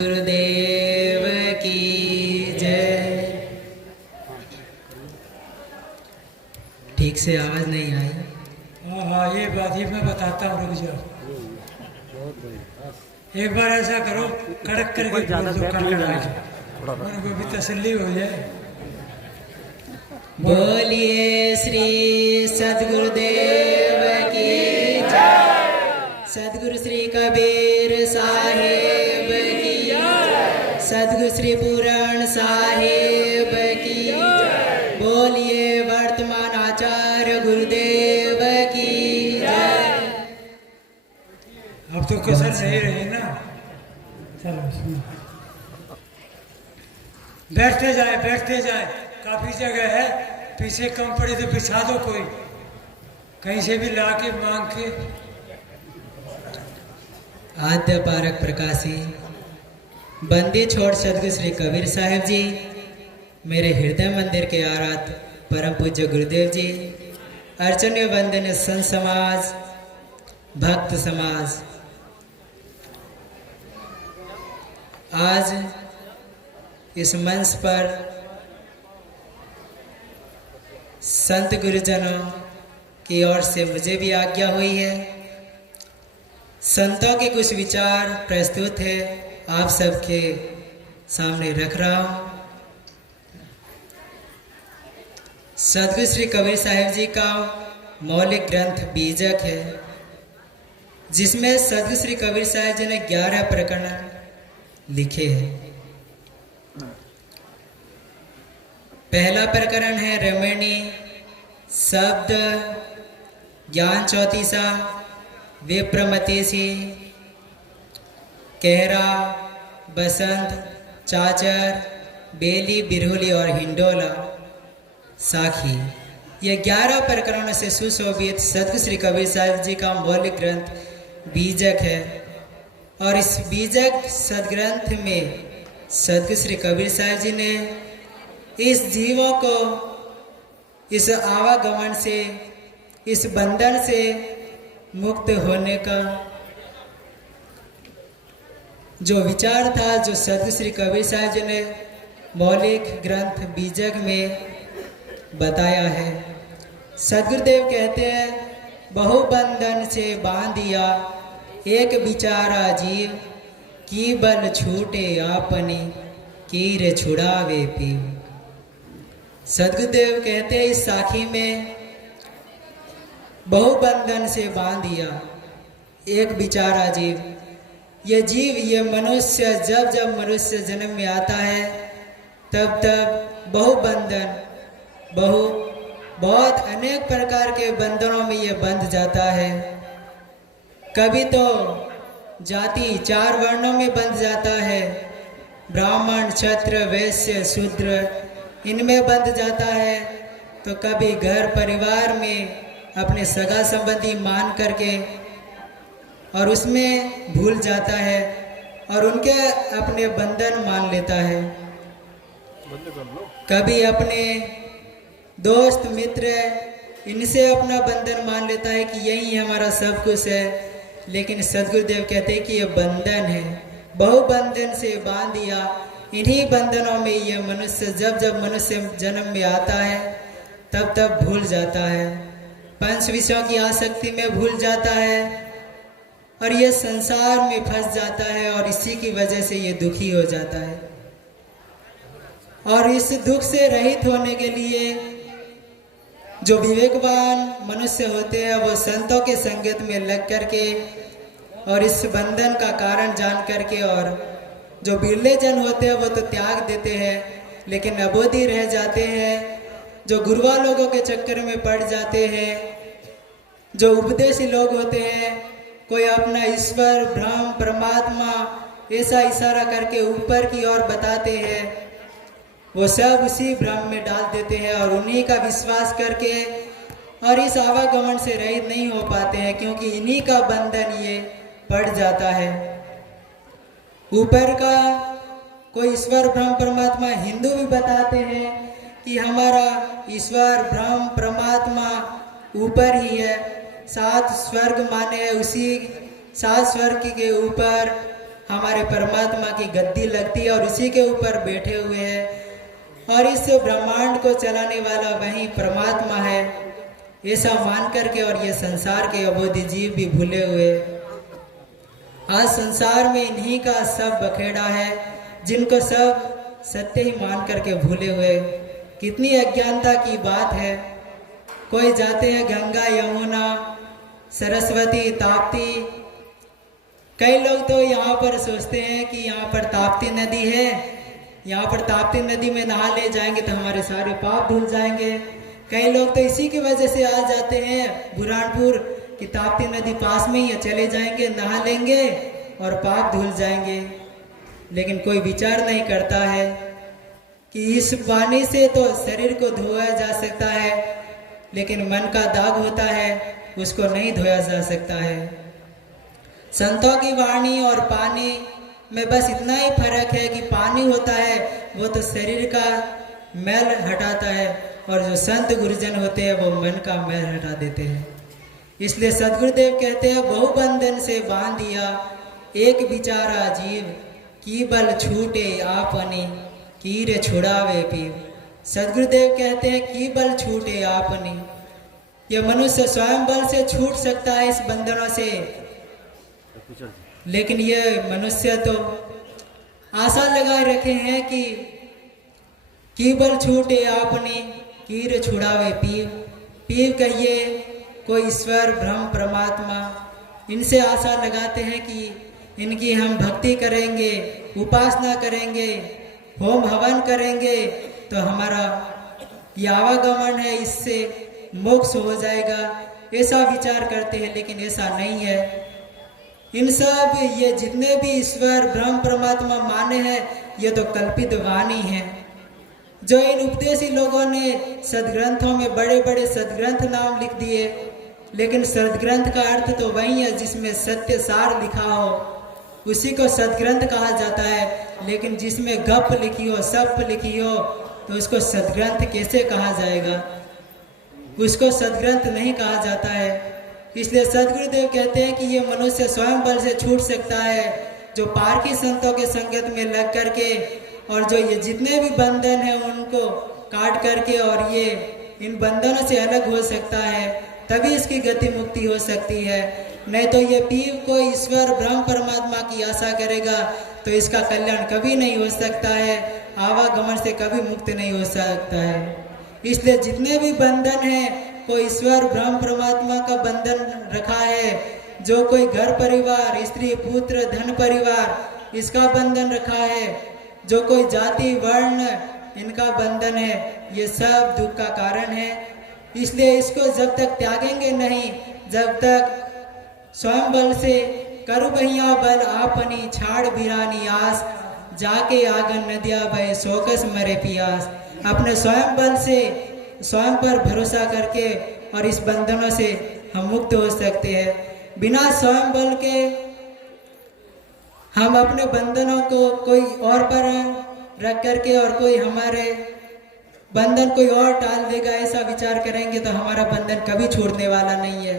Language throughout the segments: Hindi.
गुरुदेव की जय। ठीक से आवाज नहीं आई। हाँ, ये बात ही मैं बताता हूँ, रुक जाओ। एक बार ऐसा करो, कड़क करके बोल दो, कड़कड़ाई जाओ, उनको भी तसल्ली हो जाए। बोलिए श्री सद्गुरुदेव की जय। सद्गुरु श्री कबीर साहेब की जय। सद्गुरु श्री पूरण साहेब की जय। बोलिए वर्तमान आचार्य गुरुदेव की जय। अब तो कसर नहीं रही ना। चलो सुनो, बैठते जाए, काफी जगह है, पीछे कम पड़े तो बिछा दो, कोई कहीं से भी ला के मांग के। आद्य पारक प्रकाशी बंदी छोड़ सदगुरु श्री कबीर साहेब जी, मेरे हृदय मंदिर के आराध्य परम पूज्य गुरुदेव जी, अर्चन्य वंदनीय संत समाज, भक्त समाज, आज इस मंच पर संत गुरुजनों की ओर से मुझे भी आज्ञा हुई है, संतों के कुछ विचार प्रस्तुत है, आप सबके सामने रख रहा हूं। सदगुरु श्री कबीर साहिब जी का मौलिक ग्रंथ बीजक है, जिसमें सदगुरु श्री कबीर साहिब जी ने 11 प्रकरण लिखे हैं। पहला प्रकरण है रमणी, शब्द, ज्ञान चौतीसा, विप्रमतेसी, कहरा, बसंत, चाचर, बेली, बिरहुली और हिंडोला, साखी। ये 11 प्रकरणों से सुशोभित सदगुरु श्री कबीर साहिब जी का मौलिक ग्रंथ बीजक है। और इस बीजक सदग्रंथ में सदगुरु श्री कबीर साहिब जी ने इस जीवों को इस आवागमन से, इस बंधन से मुक्त होने का जो विचार था, जो सदगुरु श्री कबीर साहिब जी ने मौलिक ग्रंथ बीजक में बताया है। सदगुरुदेव कहते हैं, बहु बंधन से बांधिया एक बिचारा जीव, की बल छूटे आपने कीर छुड़ावे पीव। सदगुरुदेव कहते हैं, इस साखी में बहुबंधन से बांधिया एक बिचारा जीव, ये जीव, ये मनुष्य जब जब मनुष्य जन्म में आता है तब तब बहुबंधन, बहुत अनेक प्रकार के बंधनों में ये बंध जाता है। कभी तो जाति 4 वर्णों में बंध जाता है, ब्राह्मण, क्षत्रिय, वैश्य, शूद्र, इनमें बंध जाता है। तो कभी घर परिवार में अपने सगा संबंधी मान करके और उसमें भूल जाता है और उनके अपने बंधन मान लेता है। कभी अपने दोस्त मित्र, इनसे अपना बंधन मान लेता है कि यही हमारा सब कुछ है। लेकिन सदगुरुदेव कहते हैं कि ये बंधन है, बहुबंधन से बांधिया। इन्हीं बंधनों में ये मनुष्य जब जब मनुष्य जन्म में आता है तब तब भूल जाता है, 5 विषयों की आसक्ति में भूल जाता है और ये संसार में फंस जाता है और इसी की वजह से ये दुखी हो जाता है। और इस दुख से रहित होने के लिए जो विवेकवान मनुष्य होते हैं, वो संतों के संगत में लग करके और इस बंधन का कारण जान करके, और जो बिरले जन होते हैं वो तो त्याग देते हैं, लेकिन अबोधी रह जाते हैं, जो गुरुआ लोगों के चक्कर में पड़ जाते हैं, जो उपदेशी लोग होते हैं, कोई अपना ईश्वर, ब्रह्म, परमात्मा ऐसा इशारा करके ऊपर की ओर बताते हैं, वो सब उसी भ्रम में डाल देते हैं और उन्हीं का विश्वास करके और इस आवागमन से रहित नहीं हो पाते हैं, क्योंकि इन्हीं का बंधन ये पड़ जाता है। ऊपर का कोई ईश्वर, ब्रह्म, परमात्मा हिंदू भी बताते हैं कि हमारा ईश्वर, ब्रह्म, परमात्मा ऊपर ही है, 7 स्वर्ग माने हैं, उसी 7 स्वर्ग के ऊपर हमारे परमात्मा की गद्दी लगती है और उसी के ऊपर बैठे हुए हैं और इस ब्रह्मांड को चलाने वाला वही परमात्मा है, ऐसा मान करके और ये संसार के अबोधी जीव भी भूले हुए। आज संसार में इन्हीं का सब बखेड़ा है, जिनको सब सत्य ही मान करके भूले हुए। कितनी अज्ञानता की बात है। कोई जाते हैं गंगा यमुना सरस्वती ताप्ती, कई लोग तो यहाँ पर सोचते हैं कि यहाँ पर ताप्ती नदी है, यहाँ पर ताप्ती नदी में नहा ले जाएंगे तो हमारे सारे पाप धुल जाएंगे। कई लोग तो इसी की वजह से आ जाते हैं बुरहानपुर कि ताप्ती नदी पास में ही है, चले जाएंगे नहा लेंगे और पाप धुल जाएंगे। लेकिन कोई विचार नहीं करता है कि इस पानी से तो शरीर को धोया जा सकता है, लेकिन मन का दाग होता है उसको नहीं धोया जा सकता है। संतों की वाणी और पानी में बस इतना ही फर्क है कि पानी होता है वो तो शरीर का मैल हटाता है और जो संत गुरुजन होते हैं वो मन का मैल हटा देते हैं। इसलिए सदगुरुदेव कहते हैं बहुबंधन से बांधिया एक बिचारा जीव, की बल छूटे आपने कीर छुड़ावे पीव। सदगुरुदेव कहते हैं की बल छूटे आपने, ये मनुष्य स्वयं बल से छूट सकता है इस बंधनों से, लेकिन ये मनुष्य तो आशा लगाए रखे हैं कि की बल छूटे आपने कीर छुड़ावे पीव। पीव कहिए कोई ईश्वर ब्रह्म परमात्मा, इनसे आशा लगाते हैं कि इनकी हम भक्ति करेंगे, उपासना करेंगे, होम हवन करेंगे तो हमारा ये आवागमन है इससे मोक्ष हो जाएगा, ऐसा विचार करते हैं। लेकिन ऐसा नहीं है। इन सब ये जितने भी ईश्वर ब्रह्म परमात्मा माने हैं ये तो कल्पित वाणी है, जो इन उपदेशी लोगों ने सदग्रंथों में बड़े बड़े सदग्रंथ नाम लिख दिए। लेकिन सदग्रंथ का अर्थ तो वही है जिसमें सत्य सार लिखा हो, उसी को सदग्रंथ कहा जाता है। लेकिन जिसमें गप लिखी हो, सप लिखी हो तो उसको सदग्रंथ कैसे कहा जाएगा? उसको सदग्रंथ नहीं कहा जाता है। इसलिए सदगुरुदेव कहते हैं कि ये मनुष्य स्वयं बल से छूट सकता है, जो पारकी संतों के संगत में लग करके और जो ये जितने भी बंधन हैं उनको काट करके और ये इन बंधनों से अलग हो सकता है, तभी इसकी गति मुक्ति हो सकती है। नहीं तो ये पीव को ईश्वर ब्रह्म परमात्मा की आशा करेगा तो इसका कल्याण कभी नहीं हो सकता है, आवागमन से कभी मुक्त नहीं हो सकता है। इसलिए जितने भी बंधन हैं, कोई ईश्वर ब्रह्म परमात्मा का बंधन रखा है, जो कोई घर परिवार स्त्री पुत्र धन परिवार इसका बंधन रखा है, जो कोई जाति वर्ण इनका बंधन है, ये सब दुख का कारण है। इसलिए इसको जब तक त्यागेंगे नहीं, जब तक स्वयं बल से करु बहिया बल आपनी छाड़ बिरानी आस, जाके आगन नदिया भय सोकस मरे पियास। अपने स्वयं बल से स्वयं पर भरोसा करके और इस बंधनों से हम मुक्त हो सकते हैं। बिना स्वयं बल के हम अपने बंधनों को कोई और पर रख करके और कोई हमारे बंधन कोई और टाल देगा ऐसा विचार करेंगे तो हमारा बंधन कभी छोड़ने वाला नहीं है।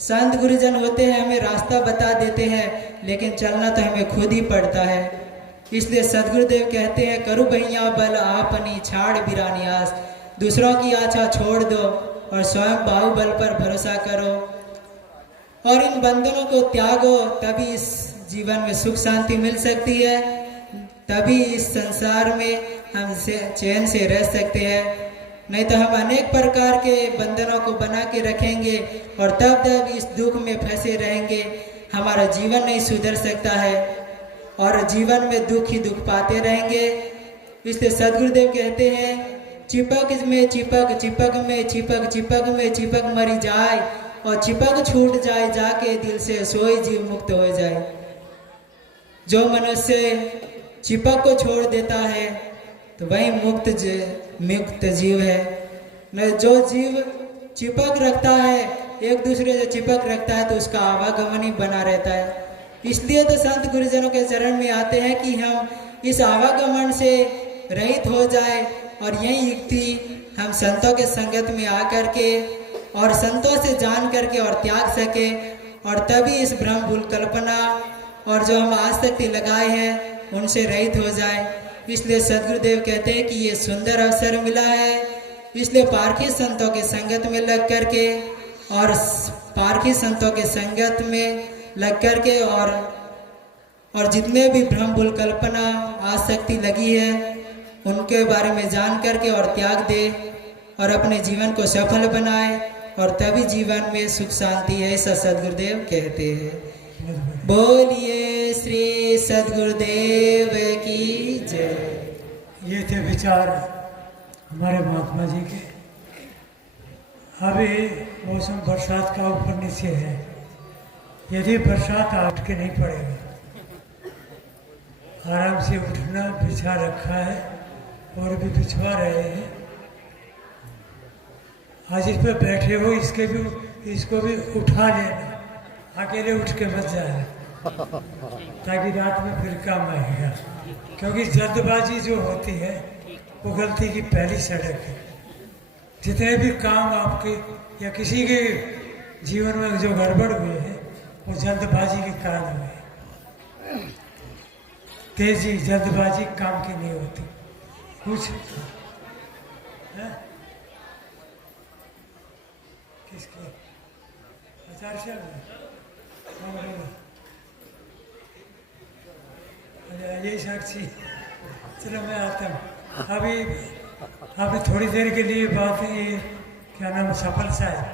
संत गुरुजन होते हैं, हमें रास्ता बता देते हैं, लेकिन चलना तो हमें खुद ही पड़ता है। इसलिए सदगुरुदेव कहते हैं करु भैया बल आपनी छाड़ बिरानी आस, दूसरों की आशा छोड़ दो और स्वयं बाहुबल पर भरोसा करो और इन बंधनों को त्यागो, तभी इस जीवन में सुख शांति मिल सकती है, तभी इस संसार में हम चैन से रह सकते हैं। नहीं तो हम अनेक प्रकार के बंधनों को बना के रखेंगे और तब तक इस दुख में फंसे रहेंगे, हमारा जीवन नहीं सुधर सकता है और जीवन में दुख ही दुख पाते रहेंगे। इसलिए सदगुरुदेव कहते हैं चिपक में चिपक, चिपक में चिपक, चिपक में चिपक मरी जाए और चिपक छूट जाए, जाके दिल से सोई जीव मुक्त हो जाए। जो मनुष्य चिपक को छोड़ देता है तो वही मुक्त जीव है। न जो जीव चिपक रखता है, एक दूसरे से चिपक रखता है, तो उसका आवागमन ही बना रहता है। इसलिए तो संत गुरुजनों के चरण में आते हैं कि हम इस आवागमन से रहित हो जाए और यही युक्ति हम संतों के संगत में आकर के और संतों से जान करके और त्याग सके और तभी इस ब्रह्म भूल कल्पना और जो हम आसक्ति लगाए हैं उनसे रहित हो जाए। इसलिए सदगुरुदेव कहते हैं कि ये सुंदर अवसर मिला है, इसलिए पारखी संतों के संगत में लग करके और पारखी संतों के संगत में लग करके और जितने भी भ्रम भूल कल्पना आसक्ति लगी है उनके बारे में जान करके और त्याग दे और अपने जीवन को सफल बनाए और तभी जीवन में सुख शांति है, ऐसा सदगुरुदेव कहते हैं। बोलिए श्री सदगुरुदेव की जय। ये थे विचार हमारे महात्मा जी के। अभी मौसम बरसात का ऊपर नीचे है, यदि बरसात आठ के नहीं पड़ेगा, आराम से उठना, बिछा रखा है और भी बिछवा रहे हैं। आज इस पर बैठे हो, इसको भी उठा लेना, अकेले उठ के मत जाए ताकि रात में फिर काम आएगा। क्योंकि जल्दबाजी जो होती है वो गलती की पहली सड़क है। जितने भी काम आपके या किसी के जीवन में जो गड़बड़ हुए हैं वो जल्दबाजी के कारण हुए। तेजी जल्दबाजी काम की नहीं होती। कुछ है? किसके आचार्य यही साक्षी। चलो मैं आता हूँ। अभी थोड़ी देर के लिए बात है, क्या नाम, सफल सा है।